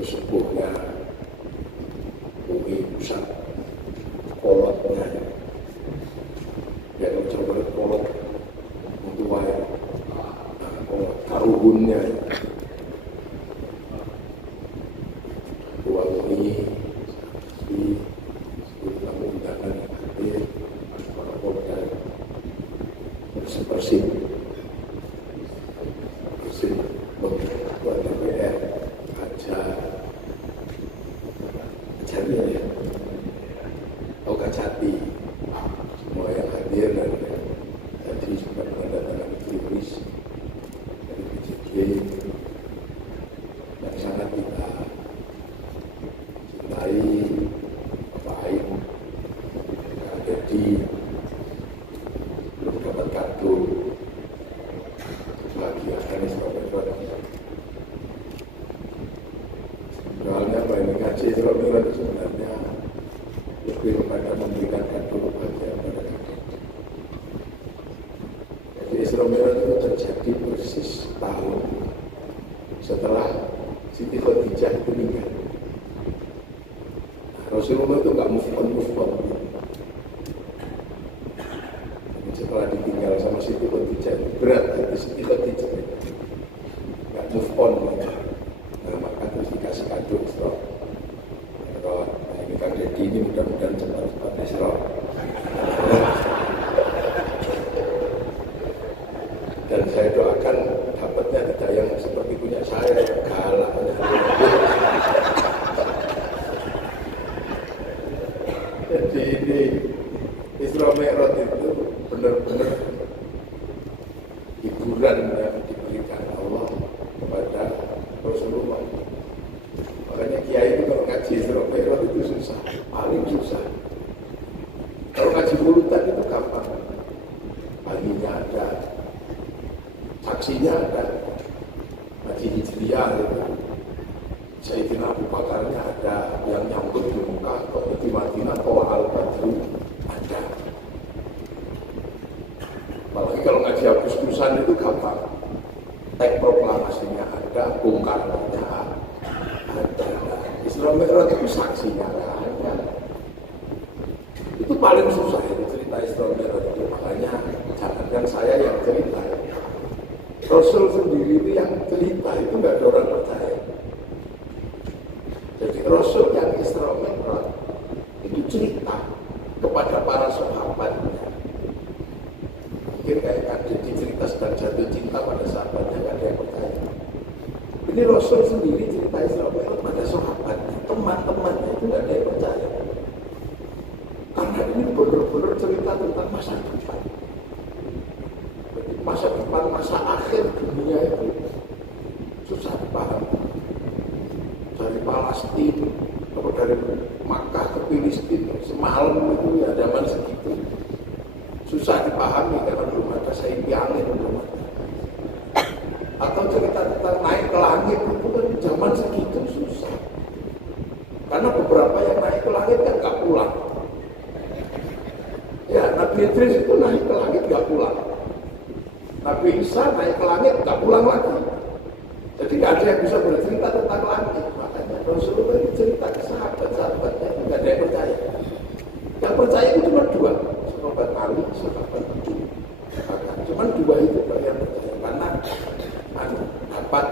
sesepuhnya UI pusat kolotnya yang coba kolot untuk wayang kolot karuhunnya uang ini di tamu undangan hadir para polda bersih buat DPR acaranya ya Kacati semua yang hadir dan tadi sempat menandatangani tulis dari PJJ yang sangat kita cintai Bapak Ain Kak Dedi belum dapat kartu kebahagiaan Isra soalnya apa ini ngaji Isra Mi'raj itu sebenarnya lebih kepada memberikan kartu kebahagiaan pada kakek. Jadi Isra Mi'raj itu terjadi persis tahun setelah Siti Khadijah itu meninggal. Rasulullah itu nggak move on. Setelah ditinggal sama Siti Khadijah berat hati Siti Khadijah nggak move on. Nah, maka terus dikasih kado Isra. Kalau ini Kang Dedi ini mudah-mudahan cepat Isra. Dan saya doakan dapatnya tidak yang seperti punya saya yang galak. Jadi ini Isra Mi'raj itu benar-benar hiburan yang diberikan Allah kepada Rasulullah. Makanya kiai itu kalau ngaji Isra Mi'raj itu susah, paling susah. Kalau ngaji mulutan itu gampang, paginya ada, saksinya ada, ngaji Hijriyah itu, Sayyidina Abu Bakarnya ada, yang nyambut di muka, kalau di Madinah, kalau Al-Badru ada. Apalagi kalau ngaji Agustus-Tusan itu gampang, teks proklamasinya ada, bongkarnya ada. Isra Mi'raj itu saksinya ada. Itu paling susah itu cerita Isra Mi'raj itu, makanya jangankan saya yang cerita. Rasul sendiri itu yang cerita itu nggak ada orang percaya. Jadi Rasul yang Isra Mi'raj itu cerita kepada para sahabatnya. Mungkin kayak Kak Dedi cerita sedang jatuh cinta pada sahabatnya, nggak ada yang percaya. Ini Rasul sendiri cerita Isra Mi'raj pada sahabatnya, teman-temannya itu nggak ada yang percaya. Karena ini benar-benar cerita tentang masa depan. Masa depan, masa akhir dunia itu susah dipahami. Dari Palestina, atau dari Makkah ke Filistin, semalam itu ya zaman segitu. Susah dipahami karena belum ada sainti angin, belum ada. Atau cerita tentang naik ke langit itu kan zaman segitu susah. Karena beberapa yang naik ke langit kan nggak pulang. Ya, Nabi Idris itu naik ke langit nggak pulang. Nabi Isa naik ke langit nggak pulang lagi. Jadi nggak ada yang bisa bercerita tentang langit. Makanya Rasulullah itu cerita ke sahabat-sahabatnya nggak ada yang percaya. Yang percaya itu cuma dua, sahabat Ali, sahabat Abu Bakar. Cuma dua itu yang percaya karena dapat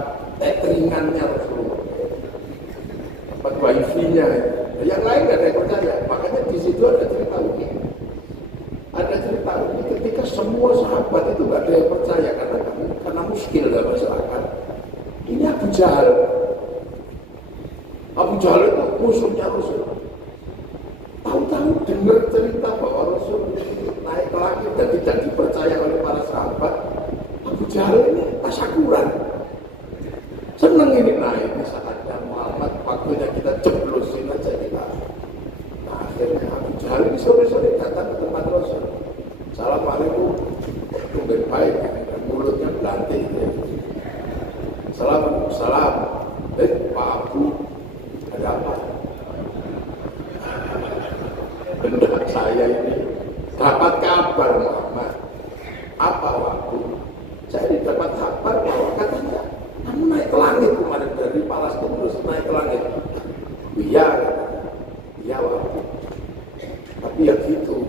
tetheringannya Rasulullah, dapat wifi-nya. Yang lain nggak ada yang percaya. Makanya di situ ada cerita unik. Ada cerita unik ketika semua sahabat itu nggak ada yang percaya karena muskil dalam masyarakat. Ini Abu Jahal. Abu Jahal itu musuhnya Rasul. Tahu-tahu dengar cerita bahwa Rasul naik ke langit dan tidak dipercaya oleh para sahabat. Abu Jahal ini tasyakuran. Senang ini naik di saatnya Muhammad, waktunya kita jeblosin aja kita. Nah, akhirnya Abu Jahal ini sore-sore datang ke tempat Rasul. Assalamualaikum, tumben baik, mulutnya belantik. Salam, Pak Abu, ada apa? Benda saya ini dapat kabar Muhammad. Apa waktu? Saya dapat kabar bahwa katanya kamu naik ke langit kemarin dari Palestina terus naik ke langit. Iya, iya walaupun. Tapi ya gitu.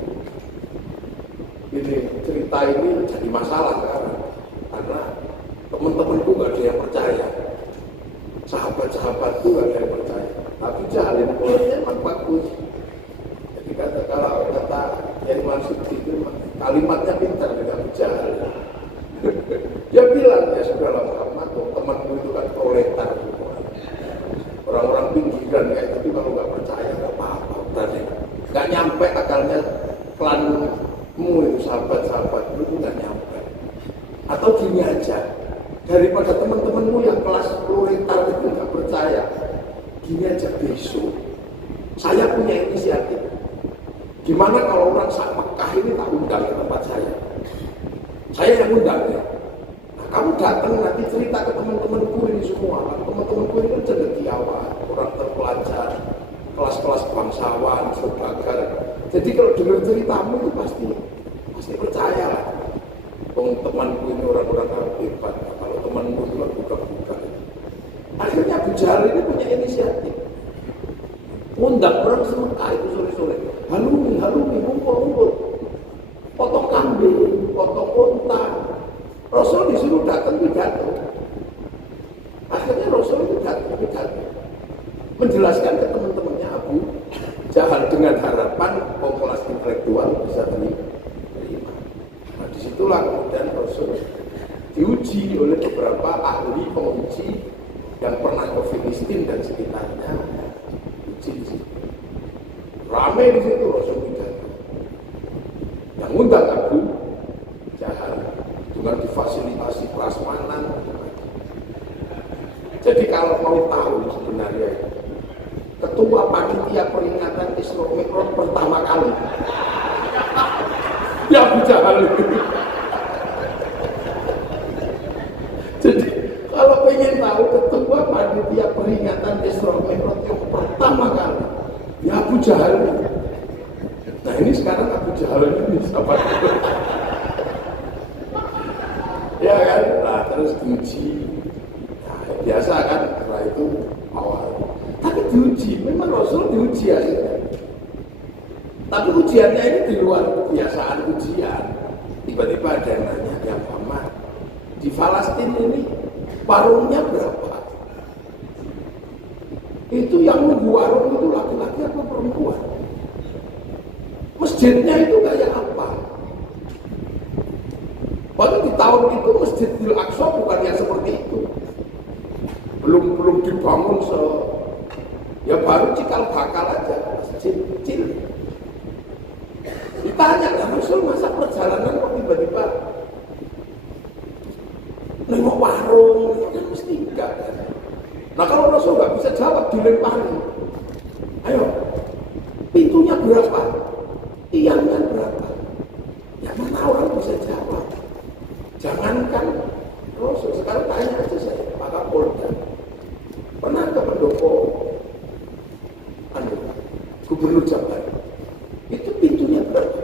Ini cerita ini jadi masalah sekarang karena teman-temanku gak ada yang percaya, sahabat-sahabatku gak ada yang percaya. Tapi jalin kulitnya memang bagus. Jadi kalau kata yang masuk itu kalimatnya pintar dengan jahal. Dia bilang ya sudah Muhammad, temanku itu kan proletar semua. Orang-orang pinggiran kayak itu kalau nggak percaya nggak apa-apa, tadi nggak nyampe akalnya klanmu itu sahabat-sahabat itu nggak nyampe. Atau gini aja, daripada teman-temanmu yang kelas proletar itu nggak percaya, gini aja besok saya punya inisiatif. Gimana kalau orang sak Mekah ini tak undang ke tempat saya? Saya yang undang ya. Nah, kamu datang nanti cerita ke teman-temanku ini semua. Teman-temanku ini kan cendekiawan, orang terpelajar, kelas-kelas bangsawan, saudagar. Jadi kalau dengar ceritamu itu pasti percaya lah. Temanku ini orang-orang hebat. Kalau temanmu itu kan bukan. Akhirnya Abu Jahal ini punya inisiatif. Undang orang semekah itu sore-sore. Halumi, ngumpul. Potong kambing, potong unta. Rasul disuruh datang pidato. Akhirnya Rasul itu datang pidato. Menjelaskan ke teman-temannya Abu Jahal dengan harapan kelas intelektual bisa terima. Nah disitulah kemudian Rasul diuji oleh beberapa ahli penguji yang pernah ke Filistin dan sekitarnya. Uji di situ. Ramai di situ Rasul pidato. Yang undang Abu Jahal dengan difasilitasi prasmanan. Jadi kalau mau tahu sebenarnya ketua panitia peringatan Isra Mi'raj pertama kali ya Abu Jahal. Jadi kalau pengen tahu ketua panitia peringatan Isra Mi'raj yang pertama kali ya Abu Jahal. Nah ini sekarang Abu Jahal ini siapa? Ya kan, nah terus diuji. Nah, biasa kan setelah itu awal. Tapi diuji, memang Rasul diuji hasilnya. Tapi ujiannya ini di luar kebiasaan ujian. Tiba-tiba ada yang nanya, ya Muhammad, di Palestina ini warungnya berapa? Itu yang nunggu warung itu laki-laki atau perempuan? Masjidnya itu kayak apa? Waktu di tahun itu Masjidil Aqsa bukan yang seperti itu. Belum dibangun ya baru cikal bakal aja, masjid kecil. Ditanya lah Rasul masa perjalanan kok tiba-tiba nengok warung, kan mesti enggak kan? Nah kalau Rasul nggak bisa jawab dilempari. Ayo, pintunya berapa? Tiangnya berapa? Ya mana orang bisa jawab? Jangankan Rasul, sekarang tanya aja saya, Pak Kapolda. Pernah ke pendopo Gubernur Jabar? Itu pintunya berapa?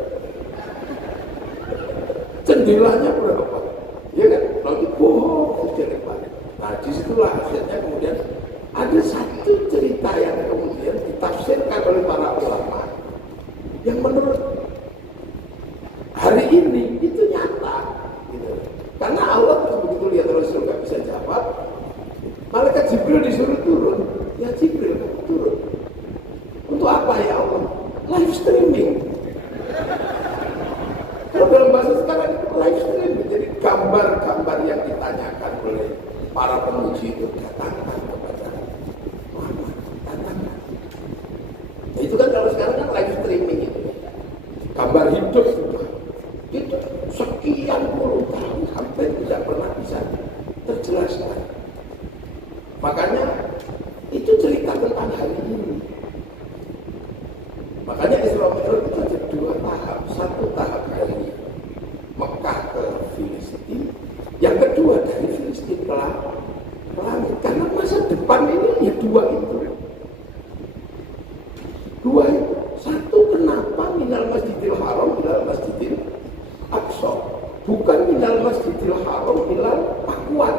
Jendelanya berapa? Ya kan? Nanti bohong, dilempari. Nah disitulah akhirnya kemudian ada satu cerita yang kemudian ditafsirkan oleh para ulama yang menurut hari ini itu nyata gitu. Karena Allah begitu lihat Rasul nggak bisa jawab, malaikat Jibril disuruh turun. Ya Jibril kamu turun untuk apa ya Allah? Live streaming. Kalau dalam bahasa sekarang itu live streaming, jadi gambar-gambar yang ditanyakan oleh para penguji itu datangkan kepada Muhammad, datangkan. Nah, itu kan kalau sekarang kan live streaming itu, gambar hidup sudah itu sekian puluh tahun hampir tidak pernah bisa terjelaskan. Makanya itu cerita tentang hari ini. Makanya Isra Mi'raj itu ada dua tahap. Satu tahap dari Mekah ke Filistin, yang kedua dari Filistin ke langit. Karena masa depan ini ya dua itu. Dua itu. Satu, kenapa minal Masjidil Haram minal Masjidil Aqsa, bukan minal Masjidil Haram minal Aqwan.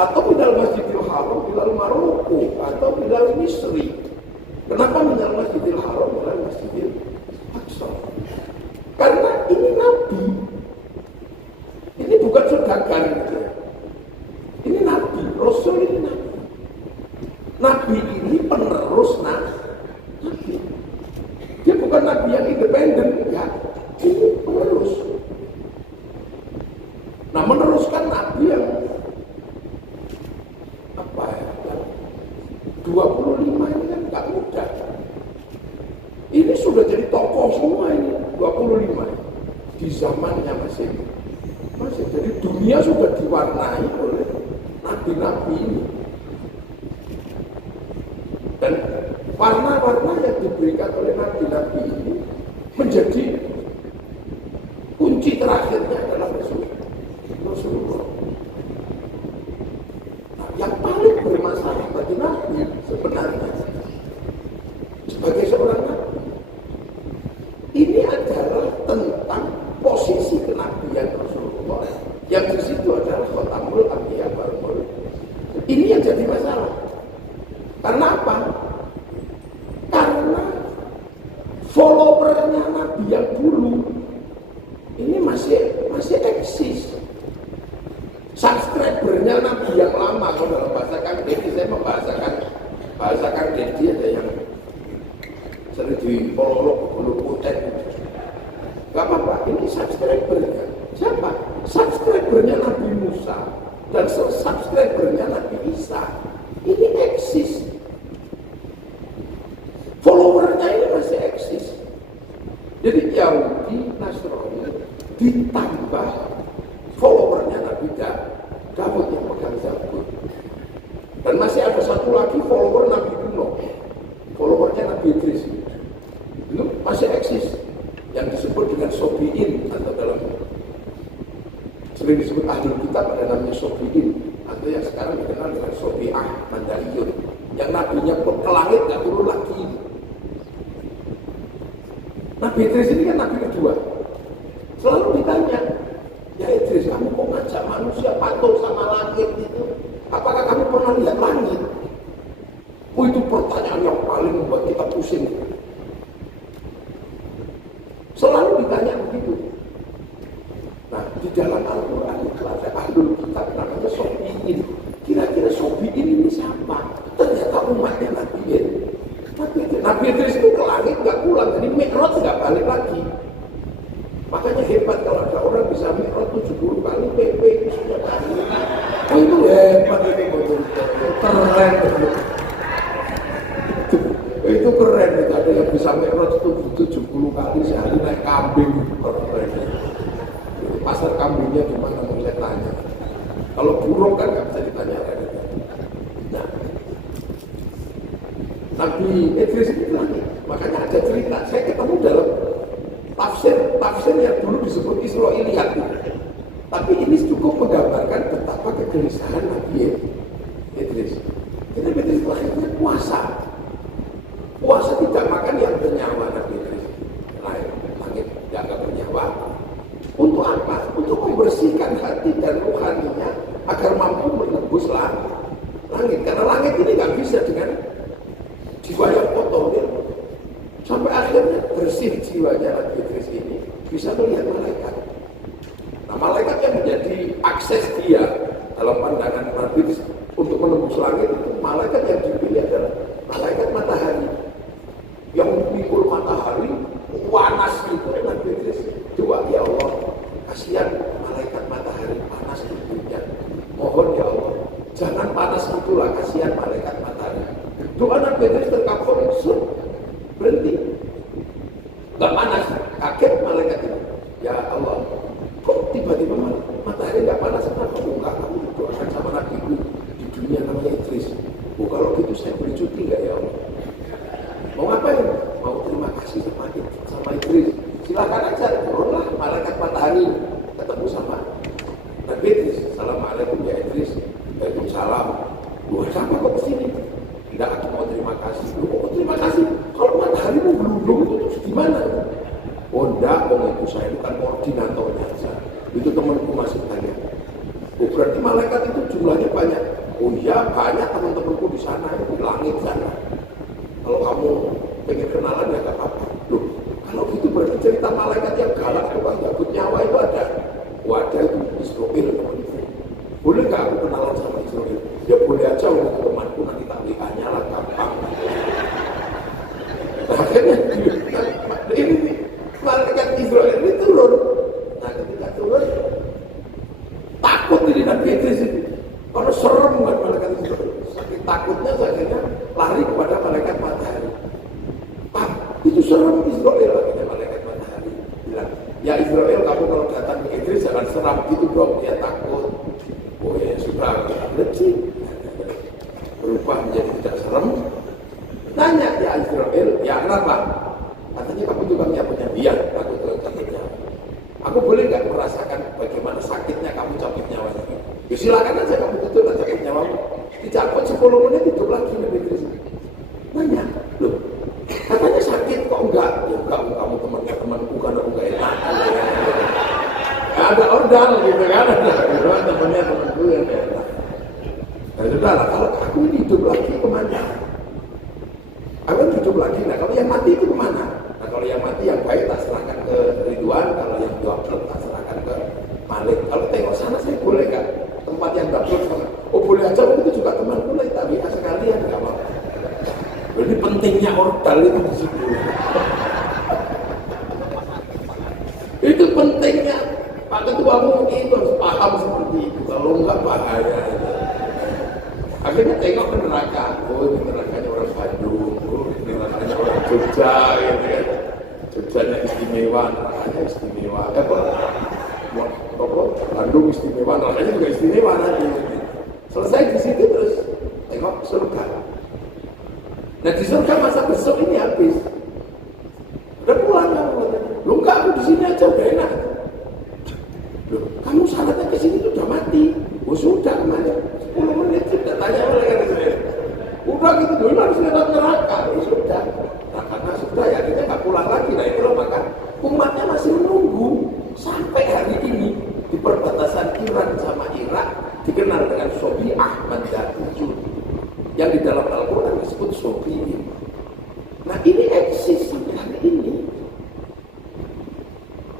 Atau minal Masjidil Haram minal Maroko, atau minal Misri. Kenapa minal Masjidil Haram minal Masjidil Aqsa? Karena ini Nabi. Ini bukan saudagar gitu ya. Ini Nabi, Rasul ini Nabi. Nabi ini penerus Nabi. Dia bukan Nabi yang independen, ya. Ini penerus. Nah, meneruskan Nabi yang 25 ini kan gak mudah. Ini sudah jadi tokoh semua ini 25 di zamannya masih jadi dunia sudah diwarnai oleh nabi-nabi ini. Dan warna-warna yang diberikan oleh nabi-nabi ini menjadi kunci terakhirnya adalah Rasulullah. Nah, yang paling bermasalah bagi nabi sebenarnya sebagai seorang nabi ini adalah tentang posisi kenabian Rasulullah yang di situ adalah Khatamul Anbiya wal Mursalin. Ini yang jadi masalah. Karena apa? Karena followernya Nabi yang dulu ini masih eksis. Subscribernya Nabi yang lama, kalau dalam bahasa Kang Deddy, saya membahasakan bahasa Kang Deddy ada yang sering di pololog bulu putih. Gak apa-apa, ini subscribernya siapa? Subscribernya Nabi Musa dan subscribernya Nabi Isa. Ini eksis. Followernya ini masih eksis. Jadi Yahudi, Nasrani ditambah followernya Nabi Daud yang pegang Zabur. Dan masih ada satu lagi follower Nabi Nuh, followernya Nabi Idris. Itu masih eksis, yang disebut dengan Sobiin, atau dalam sering disebut ahli kitab ada namanya Sobiin, atau yang sekarang dikenal dengan Sobi'ah Mandariyun, yang nabinya ke langit gak turun lagi. Nabi Idris ini kan nabi kedua. Selalu ditanya, ya Idris, kamu kok ngajak manusia patuh sama langit itu? Apakah kamu pernah lihat langit? Oh, itu pertanyaan yang paling membuat kita pusing. Selalu ditanya begitu. Nah, di dalam Al-Quran itu ada ahlul kitab namanya Sobi'in. Kira-kira Sobi'in ini siapa? Ternyata umatnya Nabi Idris. Nabi Idris itu ke langit gak pulang, jadi Mi'raj gak balik lagi. Makanya hebat kalau ada orang bisa Mi'raj 70 kali PP itu sudah kali. Oh, itu hebat itu, keren itu. Itu keren itu, ada yang bisa Mi'raj itu 70 kali sehari naik kambing, keren. Pasar kambingnya di mana mulai tanya. Kalau burung kan nggak bisa ditanya. Nah, Nabi Idris itu lagi, makanya ada cerita. Saya ketemu dalam tafsir yang dulu disebut Israiliyat. Tapi ini cukup menggambarkan betapa kegelisahan Nabi Idris. Jadi Idris akhirnya puasa tidak makan yang bernyawa. Nabi Idris langit tidak bernyawa. Untuk apa? Untuk membersihkan hati dan rohaninya agar mampu menembus langit. Karena langit ini nggak bisa dengan jiwa yang kotor. Sampai akhirnya bersih jiwanya Nabi Idris ini bisa melihat malaikat. Nah, malaikat yang menjadi akses dia dalam pandangan Nabi untuk menembus langit itu, malaikat yang dipilih adalah malaikat matahari. Yang memikul matahari panas itu Nabi Idris doa, ya Allah, kasihan malaikat matahari panas tubuhnya. Mohon ya Allah, jangan panas itulah, kasihan malaikat matahari. Doa Nabi Idris terkabul, berhenti. Gak panas, kaget malaikat itu. Ya Allah, kok tiba-tiba matahari gak panas? Kenapa? Enggak, kamu doakan sama Nabi di dunia namanya Idris. Oh, kalau gitu saya boleh cuti gak ya Allah? Mau ngapain? Mau terima kasih sama Idris. Silakan aja, turunlah malaikat matahari ketemu sama Nabi Idris. Assalamualaikum ya Idris. Waalaikumsalam. Wah, siapa kok kesini? Tidak, aku mau terima kasih. Oh, terima kasih. Kalau matahari mau berundung itu terus gimana? Oh enggak, itu saya bukan koordinatornya. Itu temanku masih tanya. Oh, berarti malaikat itu jumlahnya banyak. Oh iya, banyak teman-temanku di sana, di langit sana. Kalau kamu pengen kenalan ya gak apa-apa. Loh, kalau gitu berarti cerita malaikat yang galak tukang cabut nyawa itu ada. Wadah itu Israel. Boleh gak aku kenalan sama Israel? Ya boleh aja, untuk temanku nanti tak WA-nya lah, gampang. Nah, akhirnya ini malaikat Israel ini turun. Nah, ketika turun, takut ini Nabi Idris itu. Karena serem kan malaikat Israel. Saking takutnya akhirnya lari kepada malaikat matahari. Pak, itu serem Israel, akhirnya malaikat matahari bilang, ya Israel, kamu kalau datang ke Idris jangan seram gitu dong, dia takut. Oh ya sudah, berarti berubah menjadi tidak serem. Nanya ya Israel, ya kenapa? Katanya kamu juga punya biar, aku cabut nyawa. Aku boleh nggak merasakan bagaimana sakitnya kamu cabut nyawanya? Ya silakan aja kamu tutup aja cabut nyawamu. Dicabut 10 menit hidup lagi Nabi Idris. Nanya, loh, katanya sakit kok enggak? Ya enggak, kamu temannya temanku karena enggak enak. Ada ordal gitu kan, ada temannya temanku yang enak. Nah sudahlah, kalau aku ini hidup lagi kemana? Aku hidup lagi, nah kalau yang mati itu kemana? Nah kalau yang mati yang baik tak serahkan ke Ridwan, kalau yang double tak serahkan ke Malik. Kalau tengok sana saya boleh kan? Tempat yang double sama. Oh boleh aja, itu juga temanku lah, tapi sekalian nggak apa-apa. Jadi pentingnya ordal itu di situ. Itu pentingnya. Pak Ketua mungkin itu harus paham seperti itu. Kalau enggak bahaya. Akhirnya tengok ke neraka. Oh ini nerakanya orang Bandung. Oh ini nerakanya orang Jogja gitu kan. Jogjanya istimewa, nerakanya istimewa. Bandung istimewa, nerakanya juga istimewa nanti. Selesai di situ terus tengok surga. Nah di surga masa besok ini habis. Udah pulang kamu. Lu enggak, aku di sini aja udah enak. Loh, kamu syaratnya ke sini tuh udah mati. Oh sudah kemana? 10 menit sudah tanya oleh saya. Udah gitu dulu harus lewat neraka. Oh sudah. Nah karena sudah ya kita nggak pulang lagi. Nah itulah maka umatnya masih menunggu sampai hari ini di perbatasan Iran sama Irak dikenal dengan Sobi Ahmad Datijun yang di dalam Al-Quran disebut Sobi. Nah ini eksis sampai hari ini.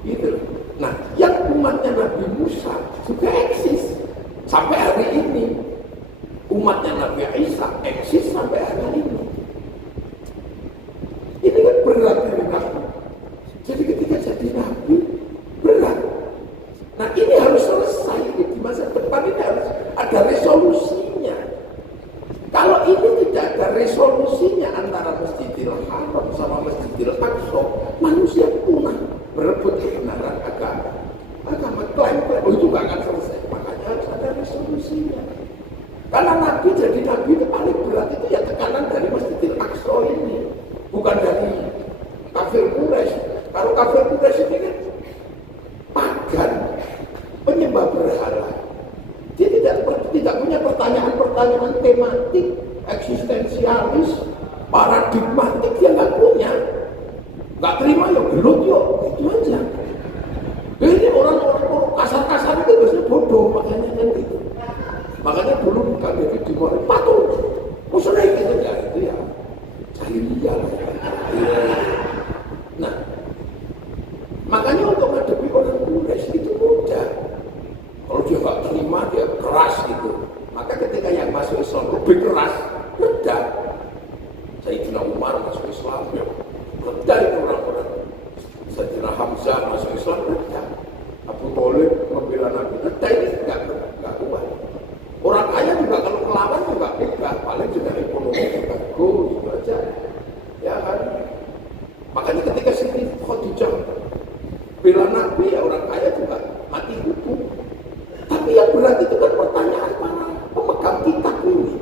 Gitu. Nah, yang umatnya Nabi Musa juga eksis sampai hari ini. Umatnya Nabi Isa eksis sampai hari ini. Ini kan berat dari Nabi. Jadi ketika jadi Nabi, berat. Nah ini harus selesai. Di masa depan ini harus ada resolusinya. Kalau ini tidak ada resolusinya antara Masjidil Haram sama Masjidil Aqsa, manusia punah. Berebut kebenaran agama klaim itu gak akan selesai. Makanya harus ada resolusinya. Karena Nabi jadi Nabi itu paling berat itu ya tekanan dari Masjidil Aqsa ini, bukan dari kafir Quraisy. Kalau kafir Quraisy ini kan pagan, penyembah berhala. Dia tidak punya pertanyaan-pertanyaan tematik, eksistensialis, paradigmatik, dia nggak punya. Nggak terima ya gelut yuk, itu aja. Ini orang-orang kasar-kasar itu biasanya bodoh, makanya kan gitu. Makanya dulu bukan David Dimori patung, musuhnya gitu ya, itu ya jahiliyah lah. Nah, makanya untuk menghadapi orang Quraisy itu mudah. Kalau dia nggak terima, dia keras gitu. Maka ketika yang masuk Islam lebih keras, reda. Sayyidina Umar masuk Islam ya. Reda itu orang-orang. Sayyidina Hamzah masuk Islam reda. Abu Thalib membela Nabi reda, ini nggak kuat. Orang kaya juga kalau melawan juga beda, paling juga ekonomi juga gitu aja. Ya kan? Makanya ketika Siti Khadijah bela Nabi ya orang kaya juga mati kutu. Tapi yang berat itu kan pertanyaan para pemegang kitab ini.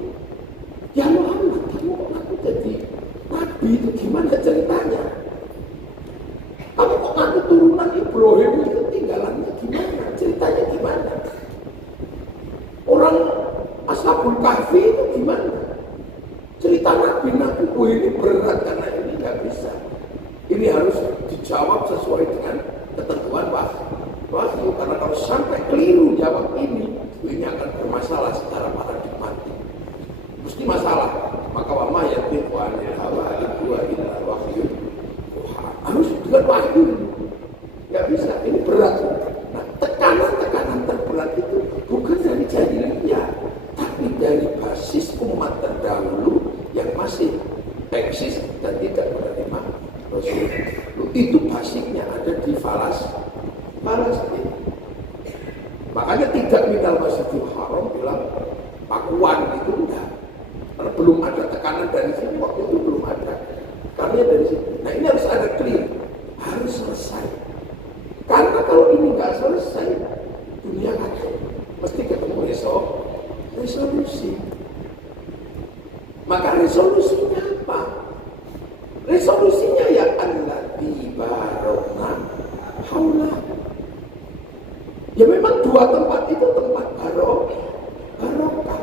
Ya Muhammad, kamu kok ngaku jadi Nabi itu gimana ceritanya? Kamu kok ngaku turunan Ibrahim itu tinggalannya gimana? Ceritanya gimana? Orang Ashabul Kahfi itu gimana? Cerita Nabi-Nabi ini berat karena ini nggak bisa. Ini harus dijawab sesuai dengan ketentuan wahyu. Karena kalau sampai keliru jawab ini, ini akan bermasalah secara paradigmatik. Mesti masalah. Maka wama yatiqu anil hawa huwa illa wahyun. Harus dengan wahyu. Nggak bisa, ini berat. Nah, tekanan-tekanan terberat itu bukan dari jahiliyah, tapi dari basis umat terdahulu yang masih eksis dan tidak menerima Rasul. Itu basisnya ada di Palestina. Makanya tidak minal Masjidil Haram bilang pakuan itu enggak. Karena belum ada tekanan dari sini, waktu itu belum ada. Karena dari sini. Nah, ini harus ada clear, harus selesai. Karena kalau ini nggak selesai, dunia kacau. Mesti ketemu resolusi. Maka resolusinya apa? Resolusinya ya allati barokna haula. Ya memang dua tempat itu tempat barokah.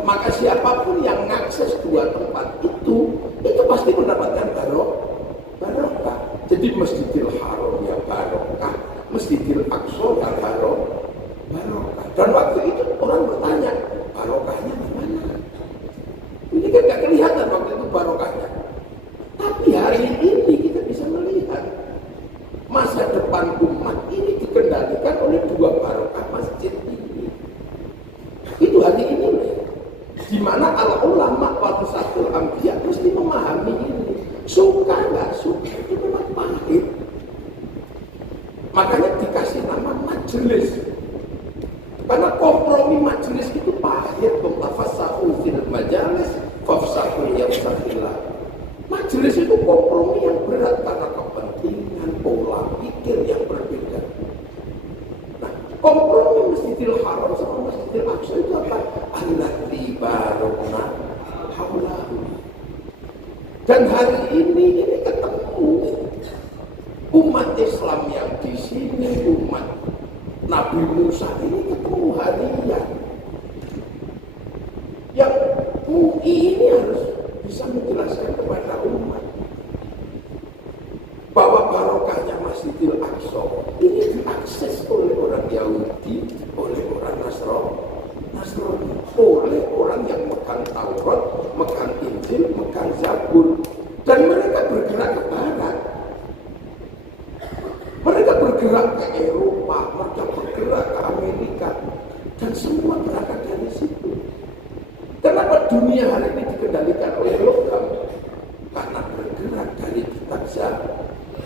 Maka siapapun yang mengakses dua tempat itu pasti mendapatkan barokah. Jadi Masjidil Haram ya barokah, Masjidil Aqsa ya barokah. Dan waktu itu orang bertanya, barokahnya di mana? Ini kan nggak kelihatan waktu itu barokahnya. Tapi hari ini kita bisa melihat masa depan umat ini dikendalikan oleh dua barokah masjid ini. Itu hari ini, di mana al-ulama warasatul anbiya mesti memahami ini. Suka nggak suka itu memang pahit. Makanya dikasih nama majelis. Karena kompromi majelis itu pahit. Tafassahu fil majalis fafsahu yafsahillah. Majelis itu kompromi yang berat karena kepentingan pola pikir yang berbeda. Nah, kompromi Masjidil Haram sama Masjidil Aqsa itu apa? Allati barokna haulahu. Dan hari ini ketemu umat Islam yang di sini, umat Nabi Musa ini ketemu harian. Yang MUI ini harus bisa menjelaskan kepada umat bahwa barokahnya Masjidil Aqsa ini diakses oleh orang Yahudi, oleh orang Nasrani, oleh orang yang megang Taurat, megang Injil, megang Zabur, dan mereka bergerak ke barat. Mereka bergerak ke Eropa, mereka bergerak ke Amerika, dan semua berangkat dari situ. Kenapa dunia hari ini dikendalikan oleh logam? Karena bergerak dari kitab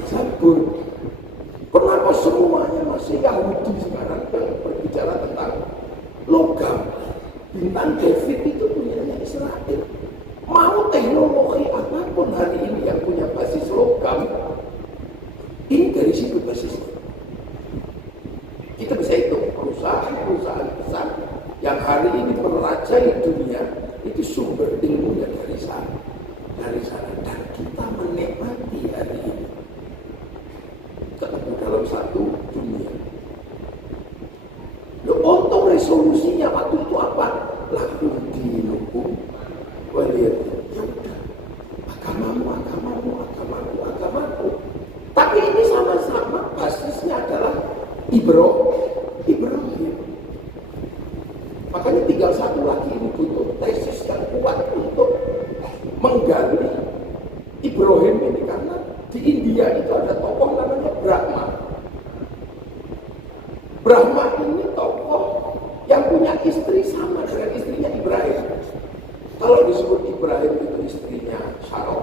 Zabur. Kenapa semuanya masih Yahudi sekarang yang berbicara tentang logam? Bintang David itu punyanya Israel. Mau teknologi apapun hari ini yang punya basis logam, ini dari situ basisnya. Kita bisa hitung perusahaan besar yang hari ini merajai dunia, itu sumber ilmunya dari sana. Dan kita menikmati hari ini. Ketemu dalam satu dunia. Untuk resolusinya waktu itu apa? Lakum dinukum waliyadin. Ya udah, agamamu. Tapi ini sama-sama basisnya adalah Ibrahim. Makanya tinggal satu lagi ini butuh tesis yang kuat untuk menggali Ibrahim ini, karena di India itu ada tokoh namanya Brahma. Brahma ini tokoh yang punya istri sama dengan istrinya Ibrahim. Kalau disebut Ibrahim itu istrinya Sarah.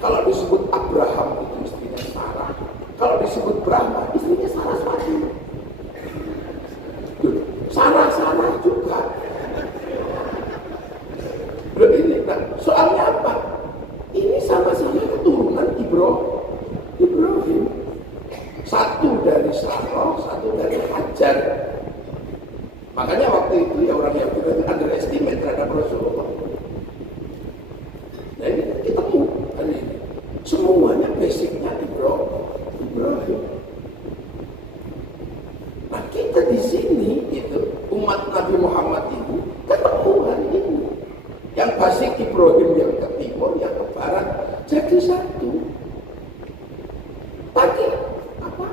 Kalau disebut Abraham itu istrinya Sarah. Kalau disebut Brahma istrinya Saraswati. Sarah juga. Ini, nah, soalnya apa? Ini sama-sama keturunan Ibrahim. Satu dari Sarah, satu dari Hajar. Makanya waktu itu ya orang yang underestimate terhadap Rasulullah. Nah ini ketemu hari ini. Semuanya basicnya Ibrahim. Nah kita di sini itu umat Nabi Muhammad ini ketemu hari ini. Yang basic Ibrahim yang ke timur, yang ke barat jadi satu. Tadi apa?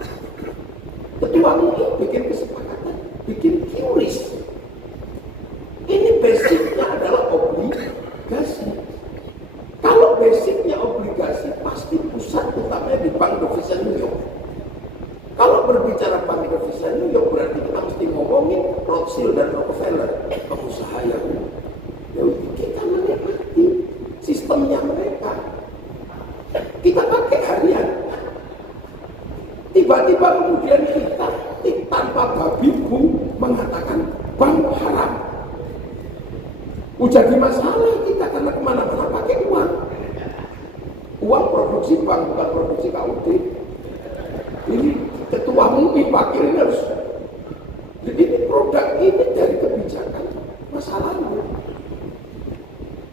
Ketua MUI bikin kesepakatan, bikin QRIS. Jadi masalah kita karena kemana-mana pakai uang. Uang produksi bank, bukan produksi KUD. Ini ketua MUI wakil ini harus. Jadi ini produk ini dari kebijakan masa lalu.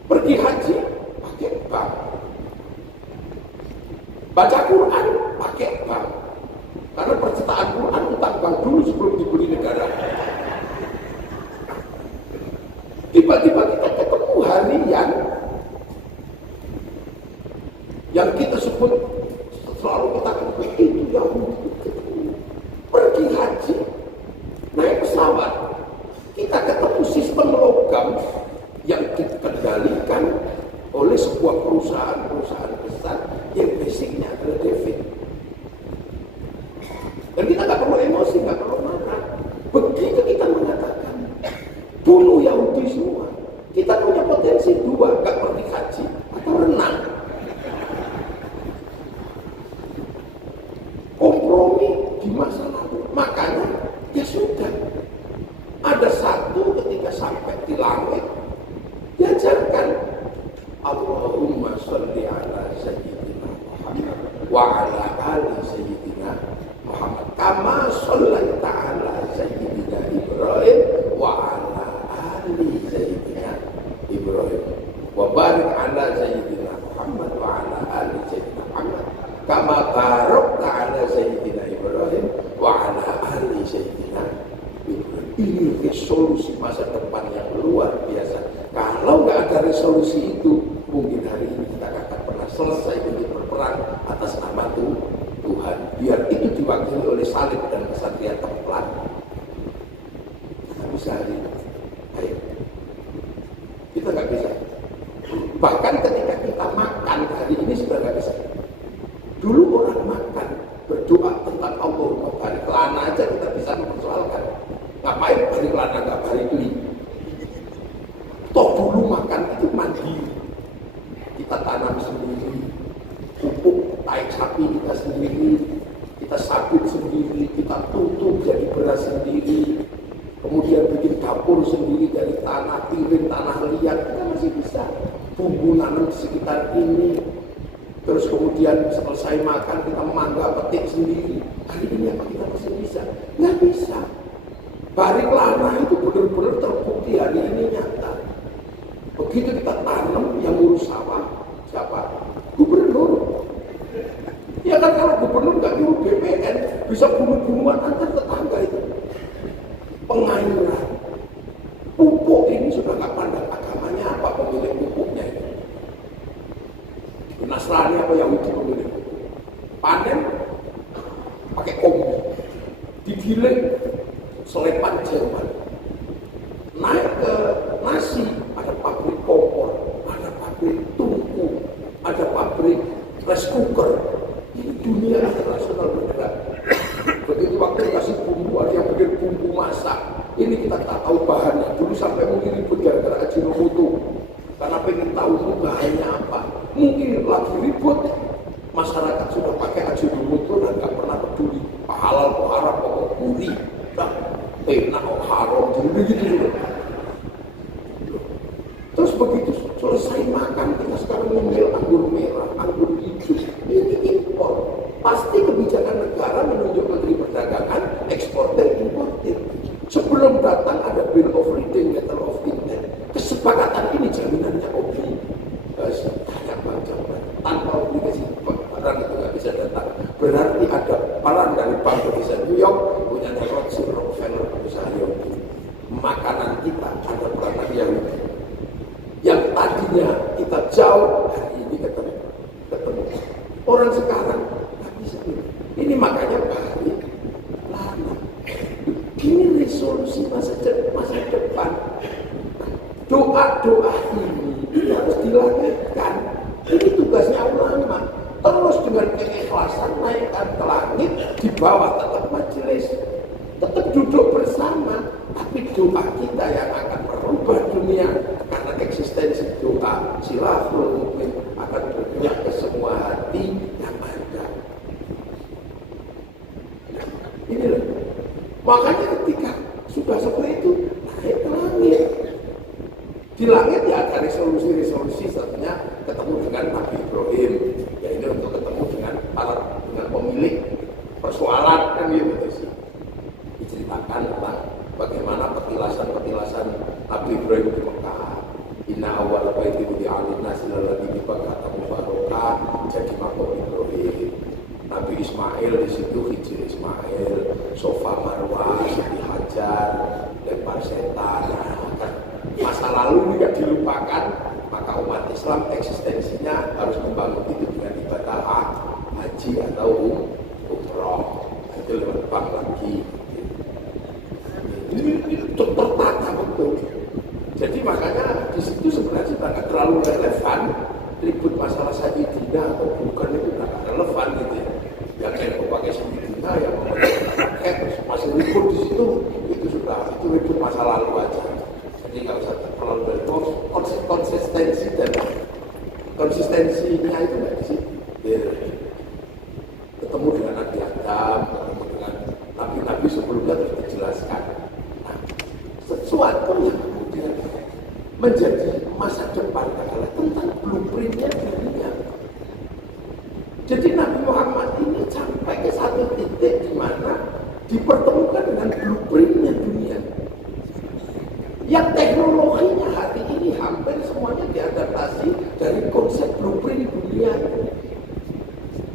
Pergi haji pakai bank. Baca Quran pakai bank. Karena percetaan Quran utang bank dulu sebelum dibeli negara. Tiba-tiba kita ketemu harian yang kita sebut selalu kita katakan itu Yahudi. Pergi haji naik pesawat kita ketemu sistem logam yang dikendalikan oleh sebuah perusahaan besar yang basicnya adalah debit. Dan kita nggak perlu emosi, nggak perlu marah. Begitu kita mengatakan bunuh Yahudi semua, kita punya potensi dua, nggak pergi haji atau renang. Kompromi di masa lalu, makanya ya sudah. Ada satu ketika sampai di langit diajarkan Allahumma sholli ala sayyidina Muhammad wa ala ali sayyidina Muhammad kama shollaita ala sayyidina Ibrahim wa ala ali sayyidina Ibrahim wa barik ala sayyidina Muhammad wa ala ali sayyidina Muhammad kama barakta ala sayyidina Ibrahim wa ala ali sayyidina Ibrahim. Ini resolusi masa depan yang luar biasa. Kalau nggak ada resolusi itu, mungkin hari ini kita akan pernah selesai untuk berperang atas nama Tuhan. Biar itu diwakili oleh salib dan kesatria templar. Kita bisa hari ini. Ayo. Kita nggak bisa. Bahkan ketika kita makan hari ini sudah nggak bisa. Dulu orang makan berdoa tentang Allah, balik celana aja kita bisa mempersoalkan. Ngapain balik celana nggak balik ini? Toh dulu makan itu mandiri. Kita tanam sendiri, pupuk tai sapi kita sendiri, kita sabut sendiri, kita tutup jadi beras sendiri, kemudian bikin dapur sendiri dari tanah, piring, tanah liat, kita masih bisa. Bumbu nanam di sekitar ini, terus kemudian selesai makan kita mangga petik sendiri. Hari ini apa kita masih bisa? Nggak bisa. Balik lana itu benar-benar terbukti hari ini nyata. Begitu kita tanam yang ngurus sawah, siapa? Gubernur. Ya kan kalau gubernur nggak nyuruh BPN, bisa bunuh-bunuhan antar tetangga itu. Pengairan. Pupuk ini sudah nggak pandang agamanya apa pemilik pupuknya itu. Nasrani apa Yahudi pemilik pupuk. Panen pakai kombi. Digiling selepan Jerman. Naik ke nasi, ada pabrik kompor, ada pabrik tungku, ada pabrik rice cooker. Ini dunia internasional bergerak. Begitu waktu dikasih bumbu, ada yang bikin bumbu masak. Ini kita tak tahu bahannya. Dulu sampai mungkin ribut gara-gara Ajinomoto. Karena pengen tahu itu bahannya apa. Mungkin lagi ribut, masyarakat sudah pakai Ajinomoto dan gak pernah peduli. Halal, haram, pokok gurih. Nah, enak, haram, jadi begitu juga. Terus begitu selesai makan, kita sekarang mengambil anggur merah, anggur hijau. Ini impor. Pasti kebijakan negara menunjuk Menteri Perdagangan, ekspor dan importir. Sebelum datang ada Bill of Lading, Letter of Intent. Kesepakatan ini jaminannya obligasi. Kayak macam tanpa obligasi barang itu nggak bisa datang. Berarti ada peran dari Bank Indonesia New York, punya Rothschild Rockefeller, perusahaan Yahudi. Makanan kita ada peranan Yahudi. Yang tadinya kita jauh, hari ini ketemu. Orang sekarang nggak bisa. Ini makanya balik lama. Ini resolusi masa depan. Doa-doa ini harus dilakukan. Ini tugasnya ulama. Terus dengan keikhlasan naikkan ke langit, di bawah tetap majelis, tetap duduk bersama. Tapi doa kita yang akan merubah dunia, karena eksistensi doa silaful mukmin akan berpihak ke semua hati yang ada. Inilah. Makanya ketika sudah seperti itu, naik ke langit. Di langit ya ada resolusi-resolusi, satunya ketemu dengan Nabi Ibrahim, ya ini untuk ketemu dengan pemilik persoalan kan gitu sih. Diceritakan tentang bagaimana petilasan Nabi Ibrahim di Mekah. Inna awwala baiti wudi'a lin-nasi lalladzi bi Bakkata mubaraka, jadi makam Ibrahim. Nabi Ismail di situ, Hijri Ismail, Sofa Marwah, Siti Hajar, lempar setan. Masa lalu tidak dilupakan, maka umat Islam eksistensinya harus membangun itu dengan ibadah haji atau umroh. Itu lebih bank lagi. Ini tertata betul. Jadi makanya di situ sebenarnya tidak terlalu relevan ribut masalah Sayyidina atau bukan, itu tidak relevan gitu ya. Yang saya mau pakai Sayyidina, yang mau pakai masih ribut di situ, itu sudah itu ribut masa lalu aja. Jadi nggak usah terlalu dari konsistensi dan konsistensinya itu nggak di situ. Ketemu dengan Nabi Adam, ketemu dengan nabi-nabi sebelumnya terus dijelaskan. Nah, sesuatu yang kemudian menjadi masa depan adalah tentang blueprintnya dunia. Jadi Nabi Muhammad ini sampai ke satu titik di mana dipertemukan dengan blueprintnya dunia. Yang teknologinya hari ini hampir semuanya diadaptasi dari konsep blueprint dunia.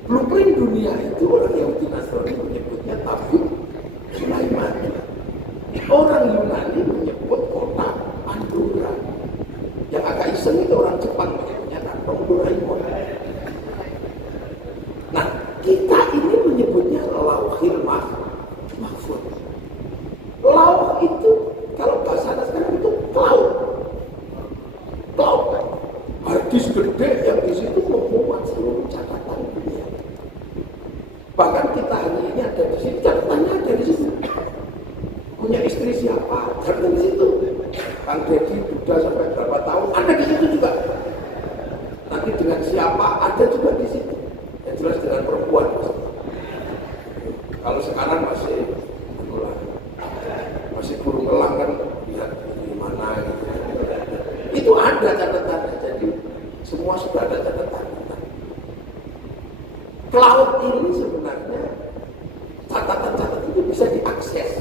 Blueprint dunia itu orang Yahudi Nasrani menyebutnya Tabut Sulaiman. Orang Yunani menyebut kota Pandora. Yang agak iseng itu orang Jepang menyebutnya kantong Doraemon. Nah, kita ini menyebutnya Lauhil Mahfuz. Lauh itu kalau bahasa sekarang itu cloud. Cloud. Harddisk gede yang di situ memuat seluruh catatan dunia. Bahkan kita hari ini ada di situ, catatannya ada di situ. Punya istri siapa? Ada di situ. Kang Deddy sudah sampai berapa tahun? Ada di situ juga. Nanti dengan siapa? Ada juga di situ. Yang jelas dengan perempuan. Kalau sekarang masih burung elang kan, lihat di mana gitu. Itu ada catatannya. Jadi semua sudah ada catatannya. Cloud ini sebenarnya catatan-catatan itu bisa diakses.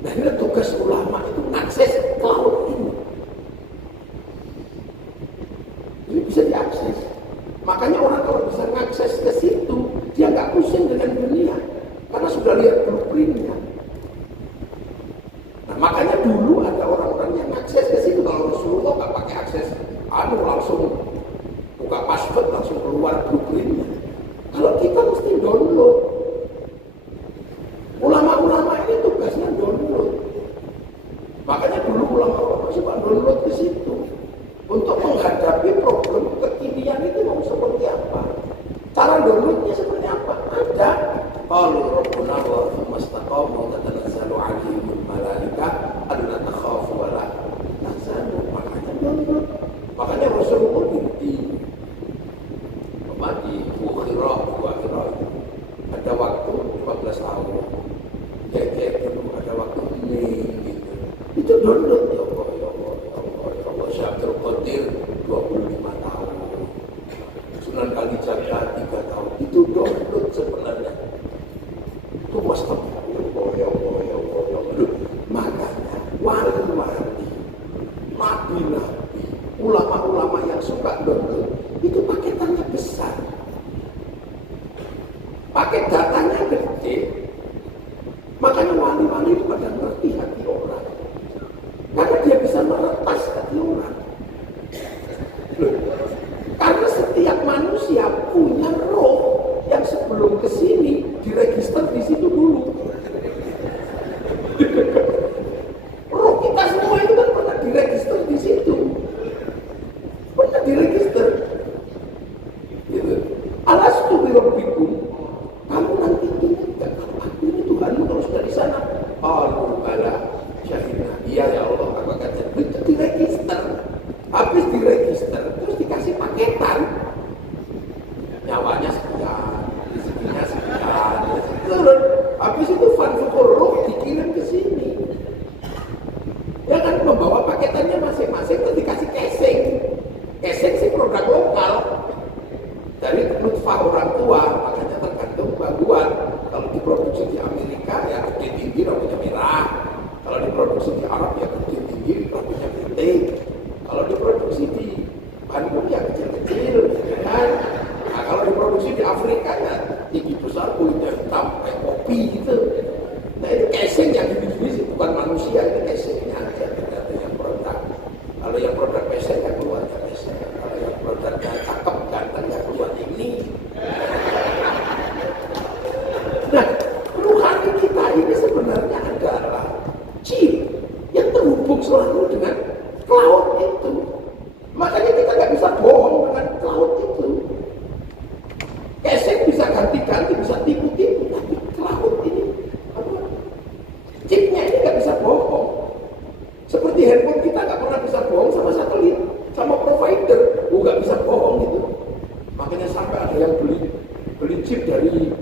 Nah, ini tugas ulama itu mengakses cloud ini. Ini bisa diakses. Makanya orang kalau bisa mengakses ke situ, dia nggak pusing dengan dunia, karena sudah lihat blueprintnya. Nah, makanya dulu ada orang-orang yang mengakses ke situ. Kalau Rasulullah nggak pakai akses, langsung buka password, langsung keluar blueprintnya. Kalau kita mesti download. Ulama-ulama ini tugasnya download. Makanya dulu ulama-ulama suka download ke situ untuk menghadapi problem kekinian itu mau seperti apa. Cara downloadnya seperti apa? Ada. Qalu rabbuna wa mastaqamu tatanazzalu 'alaihimul malaikah alla takhafu wa la tahzanu. Makanya download. Makanya Rasulullah di Bukhirah ada waktu 15 tahun. Kayak dulu ada waktu ini gitu. Itu download ya Allah, ya Allah, ya Allah, ya Allah. Syabdul Qadir 25 tahun. Sunan Kalijaga 3 tahun. Itu download sebenarnya. Itu mustahil. Ya Allah, ya Allah, ya Allah, ya Allah. Makanya wali-wali, nabi-nabi, ulama-ulama yang suka download itu paketannya besar. Paket datanya gede. Makanya wali-wali itu pada ngerti hati orang. Karena dia bisa meretas hati orang. Karena setiap manusia punya roh yang sebelum ke sini diregister di situ dulu. Roh kita semua itu kan pernah diregister di situ. produk PC ya keluarnya PC, kalau yang produknya cakep ganteng ya keluar ini. Nah, rohani kita ini sebenarnya adalah chip yang terhubung selalu dengan cloud itu. Makanya kita nggak bisa bohong dengan cloud itu. Casing bisa ganti-ganti, bisa tipu-tipu, tapi cloud ini chipnya ini nggak bisa bohong. Seperti handphone kita nggak pernah bisa bohong sama satelit, sama provider, nggak bisa bohong gitu. Makanya sampai ada yang beli chip dari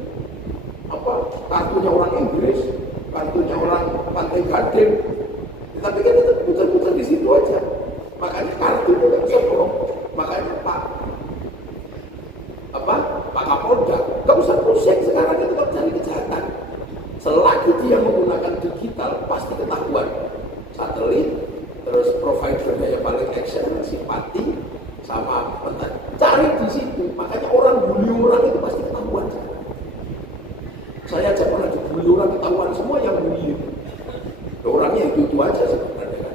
kartunya orang Inggris, kartunya orang Pantai Gading. Tapi kan tetap putar-putar di situ aja. Makanya kartu itu nggak bisa bohong. Makanya Pak Kapolda nggak usah pusing sekarang itu kalau cari kejahatan. Selagi dia menggunakan digital pasti ketahuan. Satelit, terus providernya yang paling excellent, simpati, sama pentas. Cari di situ. Makanya orang bully orang itu pasti ketahuan. Saya aja pernah dibully orang, ketahuan semua yang bully. Orangnya itu aja sebenarnya.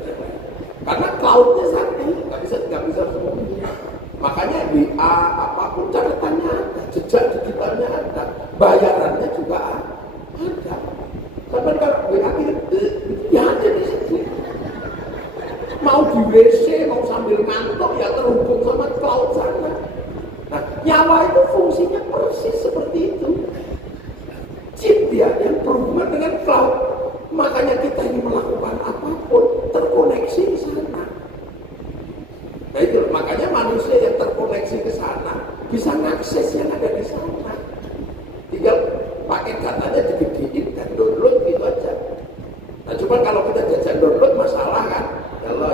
Karena cloudnya satu, nggak bisa semua. Makanya WA apapun catatannya ada, jejak digitalnya ada, bayarannya juga ada. Sampai kalau WA itu ya ada di situ. Mau di WC, mau sambil ngantuk ya terhubung sama cloud sana. Nah, nyawa itu fungsinya persis seperti itu. Chip dia yang berhubungan dengan cloud. Makanya kita ini melakukan apapun terkoneksi di sana. Nah itu makanya manusia yang terkoneksi ke sana bisa mengakses yang ada di sana. Tinggal pakai datanya digedein dan download gitu aja. Nah cuma kalau kita jajak download masalah kan. Ya Allah.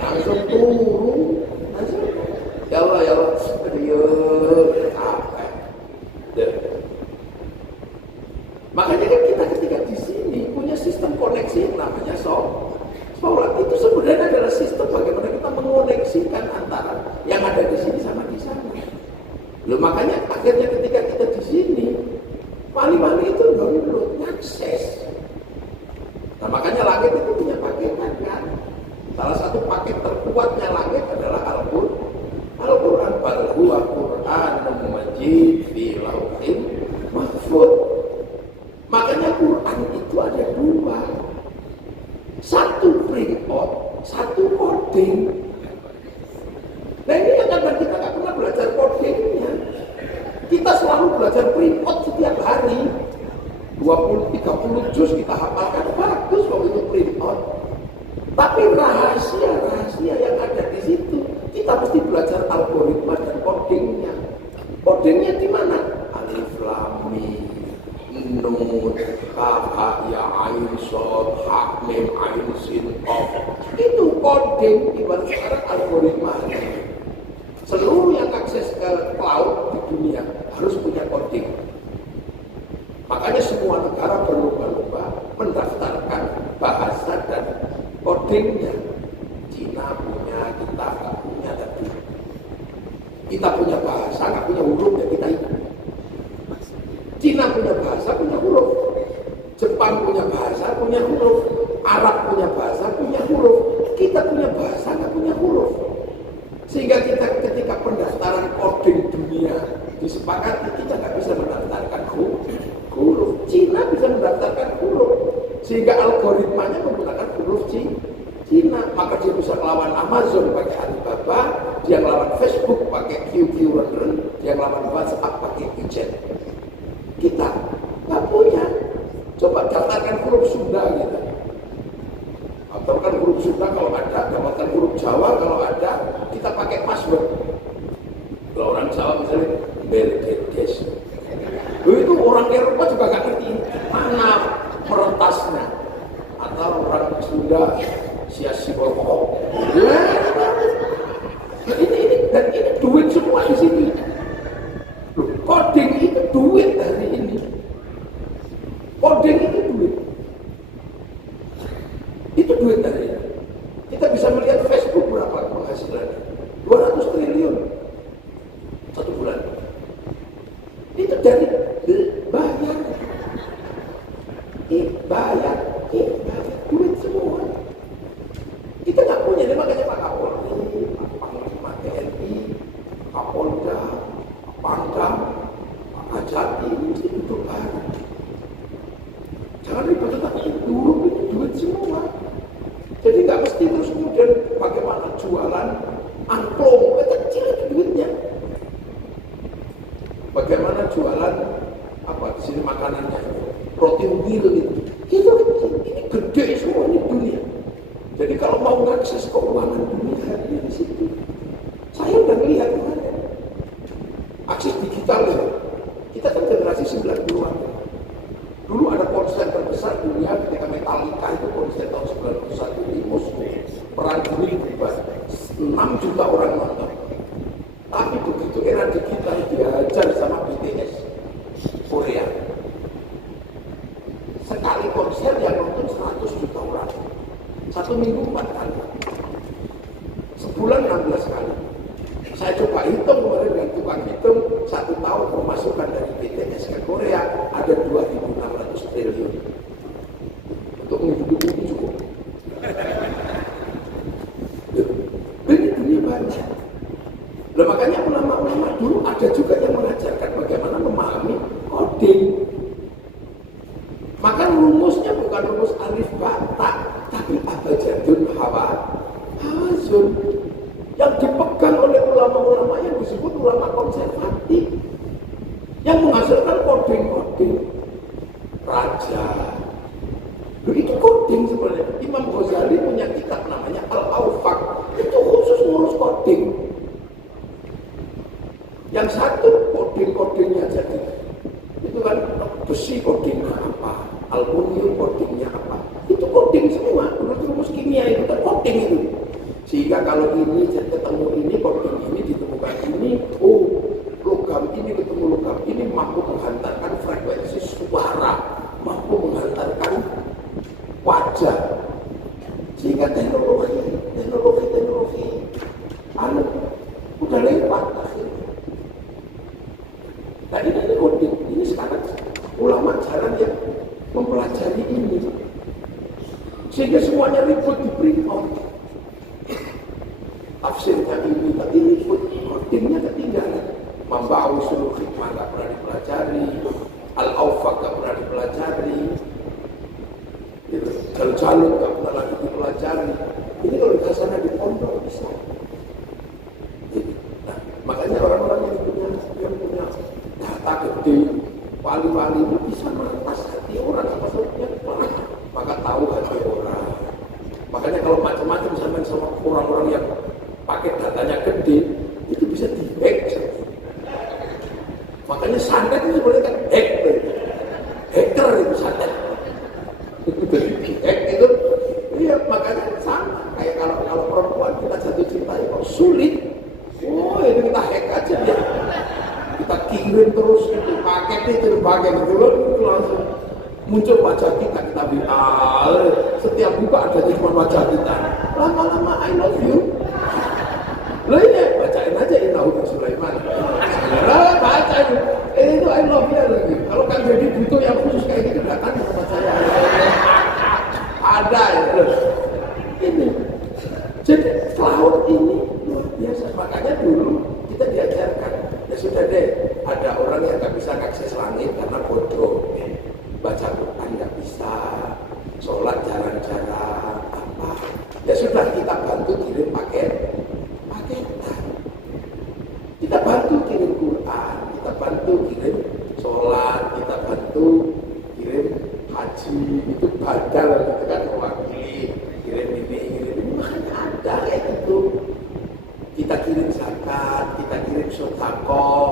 Langsung turun. Ya Allah. Serius. Capek. Makanya kan kita ketika di sini punya sistem koneksi yang namanya sholat. Itu sebenarnya adalah sistem bagaimana kita mengoneksikan antara yang ada di sini sama di sana. Loh makanya akhirnya ketika kita di sini, mali-mali itu download, akses. Nah makanya langit itu punya paketan kan. Salah satu paket terkuatnya langit adalah Al-Quran. Bal huwa Qur'anun majid fi lauhin mahfuz. Makanya Quran itu ada dua. Satu print out, satu coding. Nah ini yang kadang kita nggak pernah belajar codingnya. Kita selalu belajar print out setiap hari. 20-30 juz kita hafalkan, bagus kalau itu print out. Tapi rahasia yang ada di situ, kita mesti belajar algoritma dan codingnya. Codingnya di mana? Alif Lam Mim, Nun, Kaf, Ha, Ya, Ain, Shad, Ha, Mim, Ain, Sin, Qaf. Itu coding, ibarat sekarang algoritmanya. Seluruh yang akses ke cloud di dunia harus punya coding. Makanya semua negara berlomba-lomba mendaftarkan bahasa dan codingnya. Cina punya, kita nggak punya, tapi kita punya bahasa, nggak punya huruf, ya kita ikut. Cina punya bahasa, punya huruf. Jepang punya bahasa, punya huruf. Arab punya bahasa, punya huruf. Kita punya bahasa, nggak punya huruf. Sehingga kita ketika pendaftaran coding dunia disepakati, kita nggak bisa mendaftarkan huruf. Cina bisa mendaftarkan huruf. Sehingga algoritmanya menggunakan huruf Cina. Maka dia bisa melawan Amazon pakai Alibaba, dia melawan Facebook pakai QQ Runner, dia melawan WhatsApp pakai WeChat. Kita nggak punya. Coba daftarkan huruf Sunda gitu. Daftarkan huruf Sunda kalau ada, daftarkan huruf Jawa kalau ada, kita pakai password. Kalau orang Jawa misalnya Bergedes. Itu orang Eropa juga nggak ngerti mana merentasnya. Atau orang Sunda Siasibolko. Nah ini duit semua di sini. Loh, coding itu duit dari ini. Coding itu duit. Itu duit dari ini. Kita bisa melihat Facebook berapa penghasilannya. 200 triliun satu bulan. Itu dari bayar. Bayar duit semua. kemudian bagaimana jualan angklung, kecil itu duitnya. Bagaimana jualan apa di sini makanannya, roti ubil itu kecil, ini gede semua ini dunia. Jadi kalau mau mengakses keuangan dunia hadir di situ. Saya udah melihat kemarin akses digital ya. Kita kan generasi 90-an. Dulu ada konser terbesar dunia ketika Metallica itu konser tahun 91 di Moskow. Perang dunia bebas, 6 juta orang nonton. Tapi begitu era digital dihajar sama BTS Korea. Sekali konser yang nonton 100 juta orang. 1 minggu 4 kali. Sebulan 16 kali. Saya coba hitung kemarin dengan tukang hitung, 1 tahun pemasukan dari BTS ke Korea ada 2.600 triliun. Untuk menghidupi ini cukup. Ini dunia banyak. Nah, makanya ulama-ulama dulu ada juga yang mengajarkan bagaimana memahami coding. Maka rumusnya bukan rumus alif ba ta, tapi abjadun hawazun. Yang dipegang oleh ulama-ulama yang disebut ulama konservatif, yang menghasilkan coding-coding raja. Itu coding sebenarnya. Imam Ghazali punya kitab namanya Al-Awfaq, itu khusus ngurus coding. Yang satu coding-codingnya jadi itu kan besi codingnya apa, aluminium codingnya apa, itu coding semua. Menurut rumus kimia itu kan coding itu. Sehingga kalau ini ketemu ini, coding ini ditemukan ini, oh logam ini ketemu logam ini mampu menghantarkan frekuensi suara, mampu menghantarkan wajah. Sehingga teknologi udah lewat akhirnya. Nah ini coding, ini sekarang ulama jarang yang mempelajari ini. Sehingga semuanya ribut di print out. Tafsirnya ini, tapi ribut, codingnya ketinggalan. Membau seluruh hikmah gak pernah dipelajari, Al-Awfaq gak pernah dipelajari, Jaljalud gak pernah lagi dipelajari. Ini kalau di sana di pondok bisa. Nah, makanya orang-orang yang punya data gede, wali-wali itu bisa meretas hati orang apa sebabnya, maka tahu hati orang. Makanya kalau macam-macam sama orang-orang yang pakai datanya gede, itu bisa di-hack. Makanya santet itu sebenarnya kan hacker itu santet. Hack itu, iya makanya sama. Kayak kalau perempuan kita jatuh cinta kok sulit, oh ini kita hack aja ya. Kita kirim terus itu paketnya terbagai gitu loh, itu langsung muncul wajah kita viral. Setiap buka ada cuma wajah kita. Lama-lama I love you. Loh ini bacain aja Innahu Sulaiman. Lah baca itu. Itu I love you lagi. Kalau kan jadi butuh yang khusus kayak gitu enggak kan sama saya. Ada ya. Ini. Jadi cloud ini luar biasa. Makanya dulu kita diajarkan. Ya sudah deh, ada orang yang nggak bisa akses langit karena bodoh. Baca Quran nggak bisa, sholat jarang-jarang, apa? Ya sudah kita bantu kirim paketan. Kita bantu kirim Quran, kita bantu kirim sholat, kita bantu kirim haji, itu badal, itu kan mewakili, kirim ini, makanya ada kayak gitu. Kita kirim zakat, kita kirim sedekah,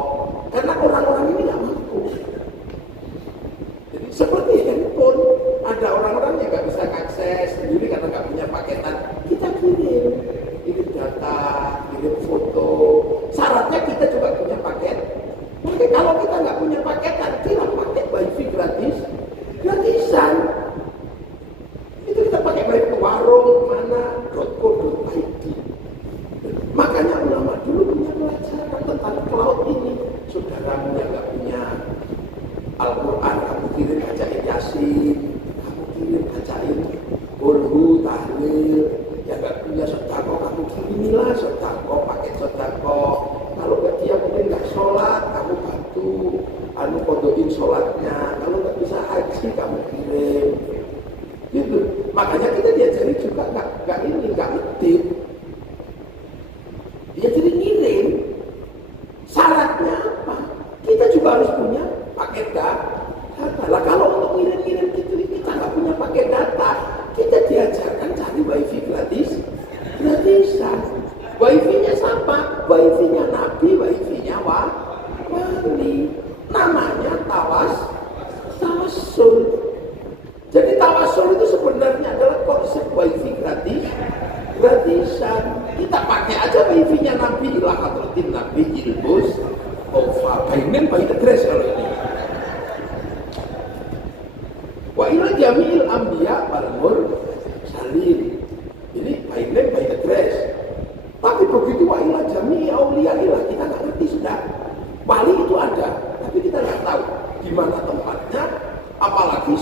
karena orang-orang ini nggak mampu. Jadi seperti handphone, ada orang-orang yang nggak bisa akses sendiri karena nggak punya paketan, kita kirim data, kirim foto. Syaratnya kita juga punya paket. Mungkin kalau kita nggak punya paketan, kirim paket wifi gratisan. Itu kita pakai baik ke warung mana .co.id. Makanya ulama dulu punya pelajaran tentang cloud titip. Dia jadi ngirim. Syaratnya apa? Kita juga harus punya paket data. Lah kalau untuk ngirim-ngirim gitu kita nggak punya paket data, kita diajarkan cari wifi gratisan. Wifi-nya siapa? Wifi-nya Nabi, wifi-nya wali. Namanya tawassul. Jadi tawassul itu sebenarnya adalah konsep wifi gratisan. Kita pakai aja wifi-nya Nabi, ilah hadratin Nabi ilmus ofa bainin by address kalau ini. Wa ila jami'il anbiya wal mursalin. Ini by name by address. Tapi begitu wa ila jami'i auliya ilah kita nggak ngerti sudah. Wali itu ada, tapi kita nggak tahu di mana tempatnya, apalagi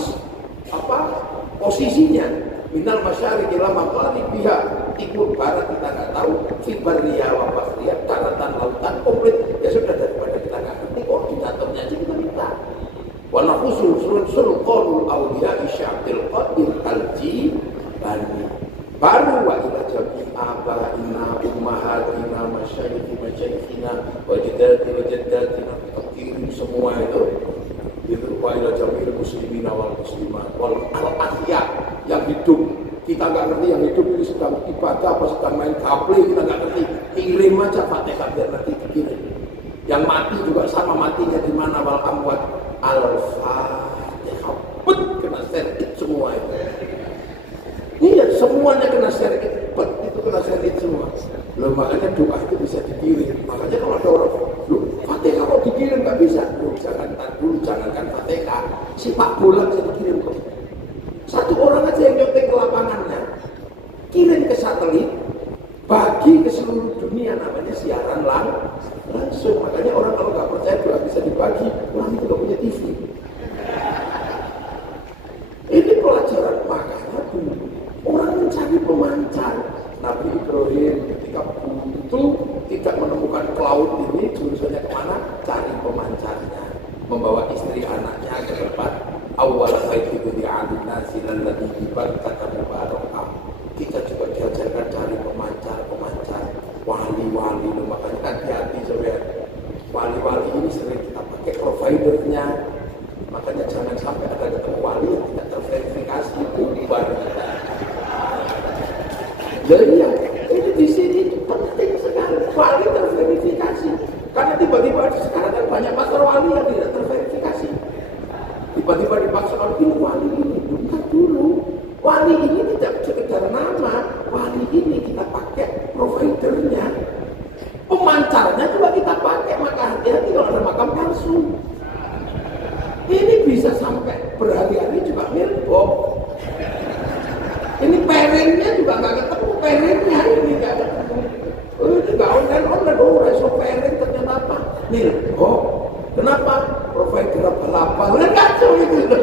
posisinya. Minal masyariqi ila magharibiha, timur barat kita nggak tahu, fibarriya wa bahriya, daratan lautan komplit. Ya sudah, daripada kita nggak ngerti koordinatornya aja kita minta. Wa nafusul sulqanul awliya isya'il qadir al-jibani. Baru wa ila jami'i abaina ummahatina masyayikhina wa jaddatina takdirin semua itu wa ila jami'il muslimina wal muslimat wal al-ahya yang hidup. Kita nggak ngerti yang hidup ini sedang ibadah apa sedang main gaple, kita nggak ngerti. Kirim aja Fatihah biar nanti dikirim. Yang mati juga sama, matinya di mana, wal amwat al-fatihah. Kena sergit semua itu. Iya, semuanya kena sergit, itu kena sergit semua. Loh, makanya doa itu bisa dikirim. Makanya kalau ada orang, loh, Fatihah kok dikirim nggak bisa? Loh, jangankan Fatihah, sepak bola bisa dikirim kok. Satu orang aja yang nyontek ke lapangannya, kirim ke satelit, bagi ke seluruh dunia, namanya siaran langsung. Makanya orang kalau nggak percaya doa bisa dibagi, orang itu nggak punya TV. Ini pelajaran. Makanya dulu orang mencari pemancar. Nabi Ibrahim ketika butuh tidak menemukan ke laut ini, jurusannya kemana? Cari pemancarnya, membawa istri anaknya ke tempat awal baik itu di alinasi lalladzi dibarakah mubarakah. Kita juga diajarkan cari pemancar wali-wali. Makanya hati-hati saudara, wali-wali ini sering kita pakai providernya. Makanya jangan sampai ada ketemu wali yang tidak terverifikasi, bubar kita. Jadi ya, itu di sini itu penting sekali wali terverifikasi. Karena tiba-tiba sekarang kan banyak pastor wali yang tidak terverifikasi. Tiba-tiba dipaksakan ini wali ini, bukan dulu. Wali ini tidak sekedar nama, wali ini kita pakai providernya. Pemancarnya juga kita pakai, maka hati-hati kalau ada makam palsu. Ini bisa sampai berhari-hari juga milbok. Ini pairnya juga nggak ketemu, pairnya ini nggak ketemu. Ini nggak online, so pairing ternyata apa? Milbok. Kenapa? Provider apa-apa, kacau itu.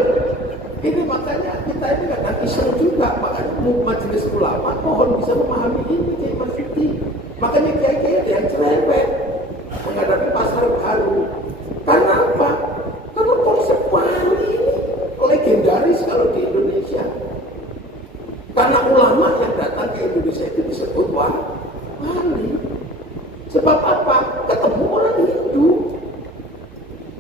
Ini makanya kita ini kadang iseng juga, makanya majelis ulama mohon bisa memahami ini kayak Mas Siti. Makanya kiai-kiai yang cerewet menghadapi pasar baru. Karena apa? Karena konsep wali ini legendaris kalau di Indonesia. Karena ulama yang datang ke Indonesia itu disebut wali. Sebab apa? Ketemu orang Hindu.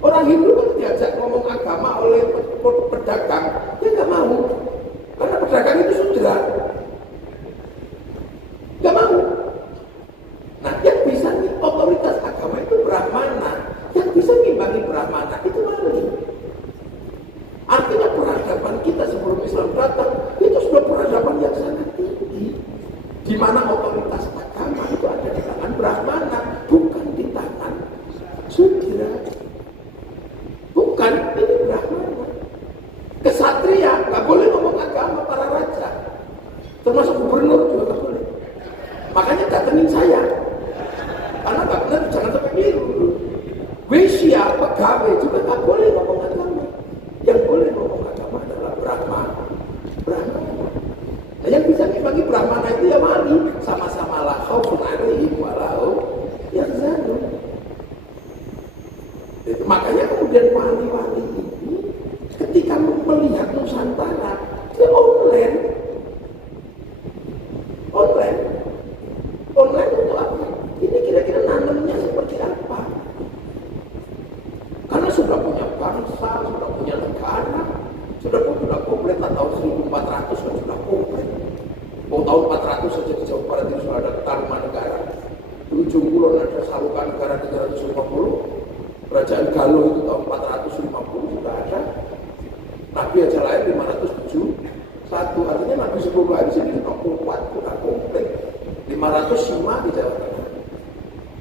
Orang Hindu kan diajak ngomong agama oleh pedagang, dia nggak mau. Karena pedagang itu sudra. Nggak mau. Nah, yang bisa otoritas agama itu Brahmana. Yang bisa ngimbangi Brahmana itu wali. Artinya peradaban kita sebelum Islam datang itu sudah peradaban yang sangat tinggi, di mana otoritas agama itu ada di tangan Brahmana, bukan di tangan sudra. Bukan, ini Brahmana. Kesatria nggak boleh ngomong agama, para raja, termasuk gubernur juga nggak boleh. Makanya datengin saya, karena nggak benar jangan sampai biru. Wisya pegawai juga nggak boleh ngomong agama. Yang boleh ngomong agama adalah Brahmana. Nah, yang bisa dibagi Brahmana itu ya wali, sama-sama la khaufun 'alaihim wa la hum yahzanun. Makanya kemudian wali-wali ini ketika melihat Nusantara, dia online. 400 saja di Jawa Barat itu sudah ada Tarumanegara. Di ujung kulon ada Sarukanegara 350, Kerajaan Galuh itu tahun 450 sudah ada. Nabi aja lahir 571, artinya Nabi sebelum lahir sini 54 sudah komplit. 500 Sima di Jawa Tengah.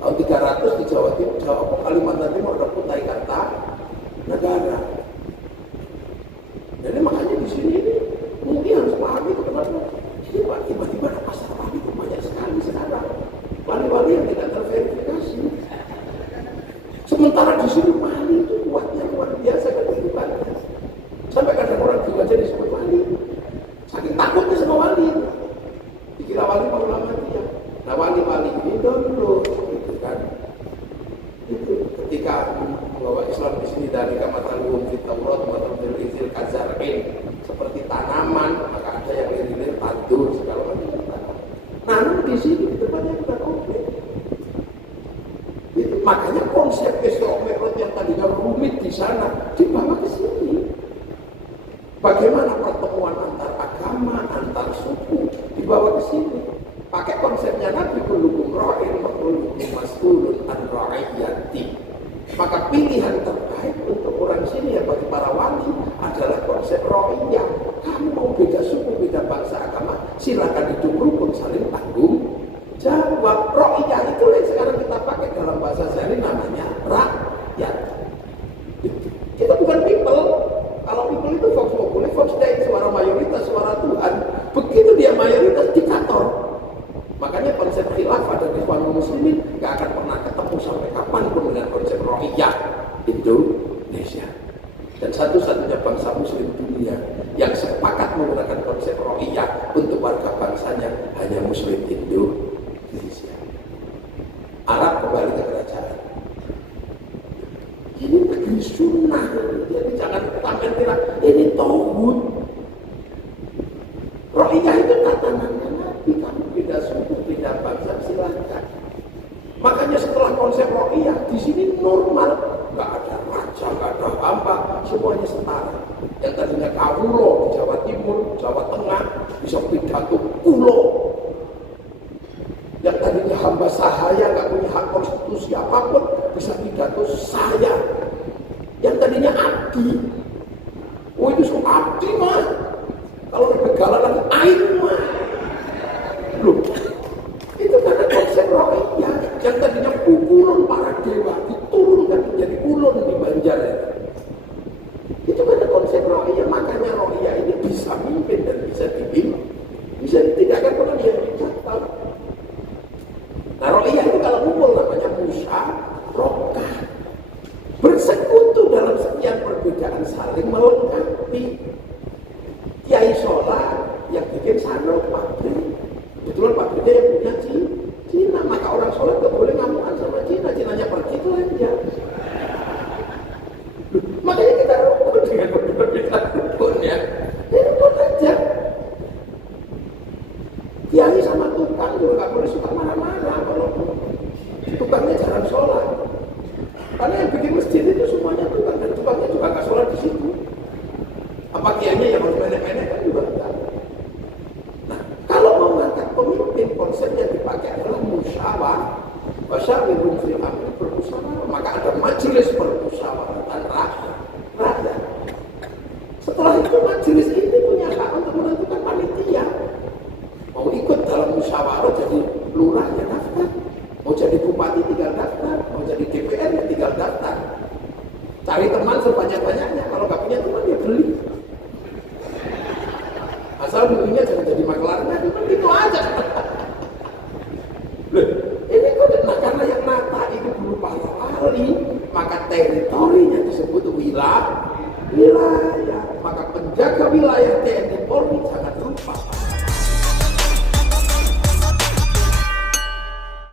Tahun 300 di Jawa Timur, Jawa Kalimantan Timur ada Kutai Kartanegara. Jadi makanya di sini ini mungkin harus pahami itu kenapa. Ini Pak, tiba-tiba ada pasar wali itu banyak sekali sekarang. Wali-wali yang tidak terverifikasi. Sementara di sini wali itu kuatnya luar biasa kehidupannya. Sampai kadang orang juga jadi disebut wali. Saking takutnya sama wali. Dikira wali mau lama dia. Nah wali-wali ini dulu, gitu kan. Itu ketika bahwa Islam di sini dari kamatalum fitaurat, kamatalum fil kazar'in, seperti tanaman, maka ada yang lirik tandur segala macam. Nah, di sini di depannya kita komplit. Itu makanya konsep Isra Mi'raj yang tadinya rumit di sana dibawa ke sini. Bagaimana pertemuan antar agama, antar suku dibawa ke sini? Pakai konsepnya Nabi kullukum ra'in wa kullukum mas'ulun an ra'iyati. Maka pilihan terbaik untuk orang sini ya bagi para wali adalah konsep ra'iyah. Kamu mau beda suku, beda bangsa, agama, silakan hidup rukun saling tanggung jawab. Ra'iyah itu yang sekarang kita pakai dalam bahasa sehari namanya rakyat. Kita bukan people. Kalau people itu Vox Populi, Vox Dei, suara mayoritas, suara Tuhan. Begitu dia mayoritas, diktator. Makanya konsep khilafah dan Ikhwanul Muslimin gak akan pernah ketemu sampai kapanpun dengan konsep Rohiyah Indonesia. Dan satu-satunya bangsa Muslim dunia yang sepakat menggunakan konsep Rohiyah untuk warga bangsanya hanya Muslim Indonesia. Arab kembali ke kerajaan. Ini negeri sunnah, jadi jangan tampil bilang ini tauhid. Rohiyah itu tatanannya Nabi, kamu beda suku, beda bangsa, silakan. Makanya setelah konsep rohiyah di sini normal, nggak ada raja, nggak ada hamba, semuanya setara. Yang tadinya kawulo di Jawa Timur, Jawa Tengah bisa pidato kulo. Yang tadinya hamba sahaya, nggak punya hak konstitusi apapun, bisa pidato saya. Yang tadinya abdi, oh itu suka abdi mas. Kalau begalan lagi air mah. Loh, itu karena konsep rohiyah yang tadinya pukulan para dewa diturunkan menjadi ulun di Banjar. Itu karena konsep rohiyah, makanya rohiyah ini bisa mimpin dan bisa dipimpin, bisa tidak akan pernah dia dicatat. Nah rohiyah itu kalau kumpul namanya musyarakah, bersekutu dalam sekian perbedaan saling melengkapi. Kiai sholat yang bikin sandal pabrik, kebetulan pabriknya yang punya Cina, maka orang sholat gak boleh ngamukan sama Cina, Cinanya pergi itu aja. Makanya kita rukun dengan perbedaan rukun ya, rukun aja. Kiai sama tukang juga gak boleh suka marah-marah kalau tukangnya jarang sholat, karena yang bikin masjid itu semuanya tukang, dan tukangnya juga gak sholat di situ. Apa kiainya yang harus menek-menek kan juga enggak. Nah, kalau mau mengangkat pemimpin, konsep yang dipakai adalah musyawarah. Wasyawirhum fil amri, bermusyawarah. Maka ada majelis permusyawaratan rakyat. Setelah itu majelis ini punya hak untuk menentukan panitia. Mau ikut dalam musyawarah jadi lurah ya daftar. Mau jadi bupati tinggal daftar. Mau jadi DPR ya tinggal daftar. Cari teman sebanyak-banyaknya. Kalau nggak punya teman ya beli. Asal dulunya jangan jadi maklarnya, itu aja. Loh, ini kok nah, karena yang nata itu dulu para wali, maka teritorinya disebut wilayah. Maka penjaga wilayah TNI Polri jangan lupa